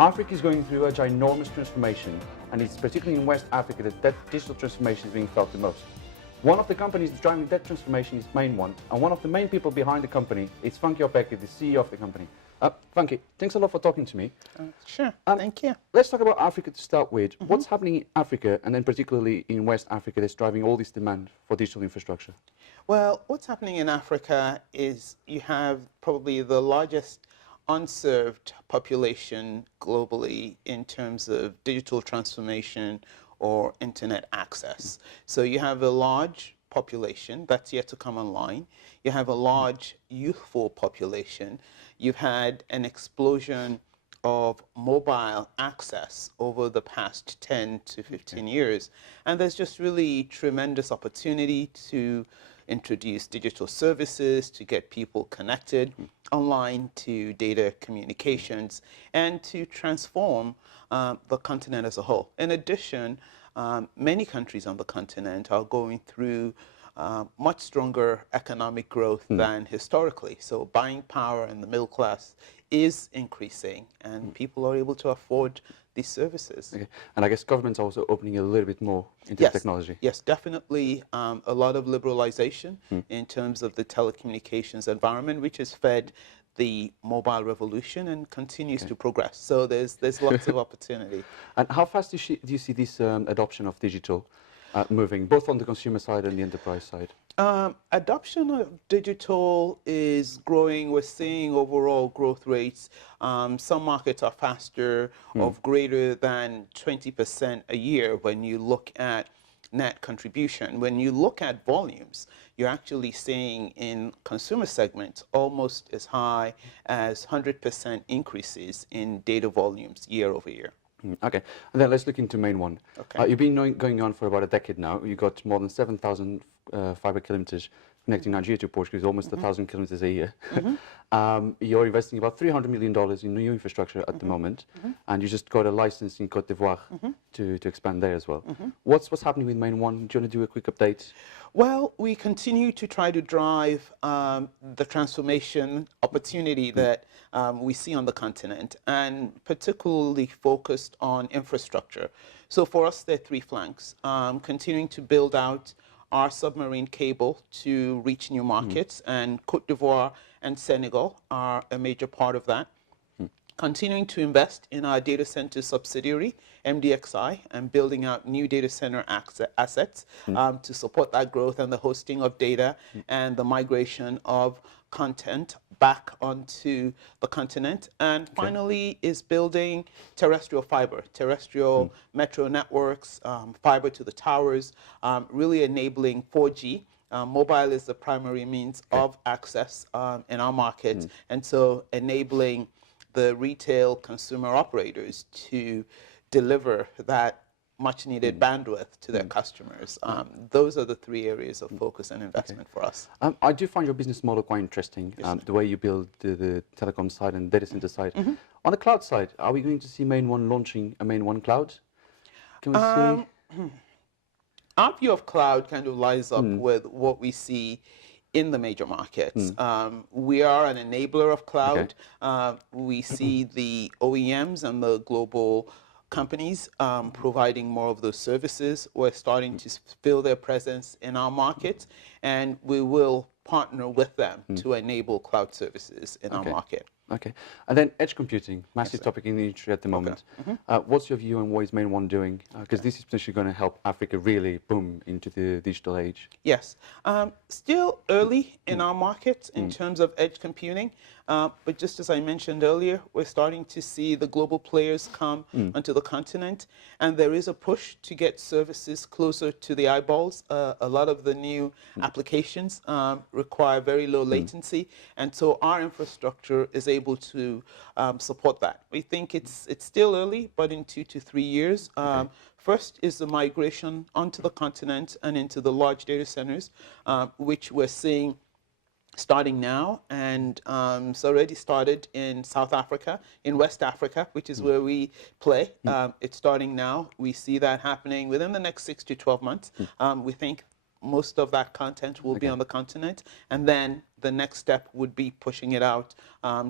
Africa is going through a ginormous transformation, and it's particularly in West Africa that digital transformation is being felt the most. One of the companies driving that transformation is MainOne, and one of the main people behind the company is Funke Opeke, the CEO of the company. Funke, thanks a lot for talking to me. Sure, thank you. Let's talk about Africa to start with. What's happening in Africa, and then particularly in West Africa, that's driving all this demand for digital infrastructure? Well, what's happening in Africa is you have probably the largest unserved population globally in terms of digital transformation or internet access. So you have a large population that's yet to come online. You have a large youthful population. You've had an explosion of mobile access over the past 10 to 15 years. And there's just really tremendous opportunity to introduce digital services, to get people connected online, to data communications, and to transform the continent as a whole. In addition, many countries on the continent are going through much stronger economic growth than historically. So buying power in the middle class is increasing, and people are able to afford these services. Okay. And I guess governments are also opening a little bit more into technology. Yes, definitely a lot of liberalization in terms of the telecommunications environment, which has fed the mobile revolution and continues to progress. So there's lots of opportunity. And how fast do you see this adoption of digital moving, both on the consumer side and the enterprise side? Adoption of digital is growing. We're seeing overall growth rates. Some markets are faster, of greater than 20% a year when you look at net contribution. When you look at volumes, you're actually seeing in consumer segments almost as high as 100% increases in data volumes year over year. Okay, and then let's look into MainOne. Okay. You've been going on for about a decade now. You've got more than 7,000 fiber kilometers connecting Nigeria to Portugal, almost 1,000 kilometers a year. You're investing about $300 million in new infrastructure at the moment, and you just got a license in Côte d'Ivoire to expand there as well. What's happening with MainOne? Do you want to do a quick update? Well, we continue to try to drive the transformation opportunity that we see on the continent, and particularly focused on infrastructure. So for us, there are three flanks. Continuing to build out our submarine cable to reach new markets, and Côte d'Ivoire and Senegal are a major part of that. Continuing to invest in our data center subsidiary, MDXI, and building out new data center assets to support that growth and the hosting of data and the migration of content back onto the continent. And finally is building terrestrial fiber, terrestrial metro networks, fiber to the towers, really enabling 4G. Mobile is the primary means of access in our market, and so enabling the retail consumer operators to deliver that much needed bandwidth to their customers. Those are the three areas of focus and investment for us. I do find your business model quite interesting, the way you build the telecom side and data center side. On the cloud side, are we going to see MainOne launching a MainOne cloud? Can we see? Our view of cloud kind of lines up with what we see in the major markets. We are an enabler of cloud. We see the OEMs and the global companies providing more of those services. We're starting to feel their presence in our market, and we will partner with them to enable cloud services in our market. Okay, and then edge computing, massive topic in the industry at the moment. What's your view on what is MainOne doing? Because this is potentially going to help Africa really boom into the digital age. Yes, still early in our market in terms of edge computing, but just as I mentioned earlier, we're starting to see the global players come onto the continent, and there is a push to get services closer to the eyeballs. A lot of the new applications require very low latency, and so our infrastructure is able to support that. We think it's still early, but in 2 to 3 years. First is the migration onto the continent and into the large data centers, which we're seeing starting now, and it's already started in South Africa, in West Africa, which is where we play. It's starting now. We see that happening within the next 6 to 12 months. We think most of that content will be on the continent, and then the next step would be pushing it out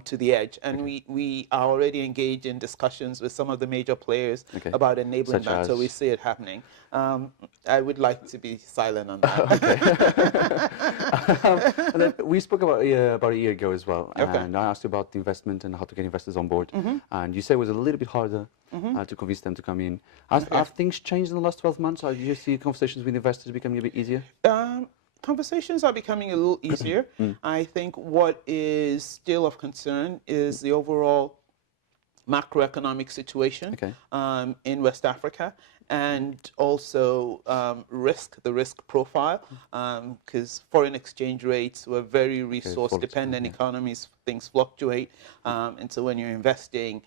to the edge. And we are already engaged in discussions with some of the major players about enabling that, so we see it happening. I would like to be silent on that. And then we spoke about a year ago as well, and I asked you about the investment and how to get investors on board, and you said it was a little bit harder to convince them to come in. Have things changed in the last 12 months? Or do you see conversations with investors becoming a bit easier? Conversations are becoming a little easier. I think what is still of concern is the overall macroeconomic situation in West Africa, and also the risk profile, because foreign exchange rates were very resource dependent economies, things fluctuate, and so when you're investing,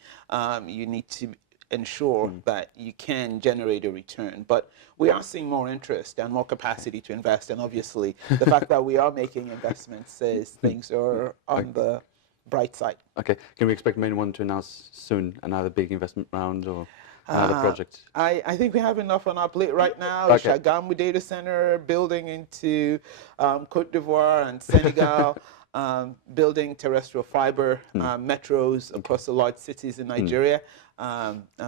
you need to ensure that you can generate a return. But we are seeing more interest and more capacity to invest, and obviously the fact that we are making investments says things are on the bright side. Okay, can we expect MainOne to announce soon another big investment round or another project? I think we have enough on our plate right now. Shagamu data center, building into Cote d'Ivoire and Senegal, building terrestrial fiber metros across the large cities in Nigeria.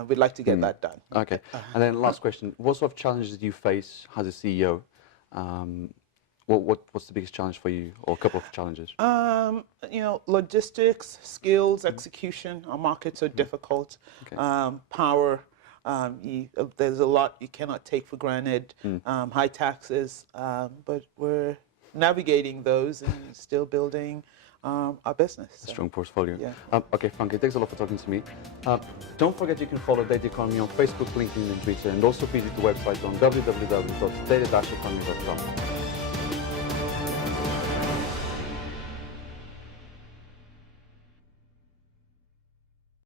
We'd like to get that done. Okay, and then last question: what sort of challenges do you face as a CEO? What's the biggest challenge for you, or a couple of challenges? Logistics, skills, execution. Our markets are difficult. Power. There's a lot you cannot take for granted. High taxes, but we're navigating those and still building our business. A strong portfolio. Okay, Funke, thanks a lot for talking to me. Don't forget you can follow Data Economy on Facebook, LinkedIn, and Twitter, and also visit the website on www.data-economy.com.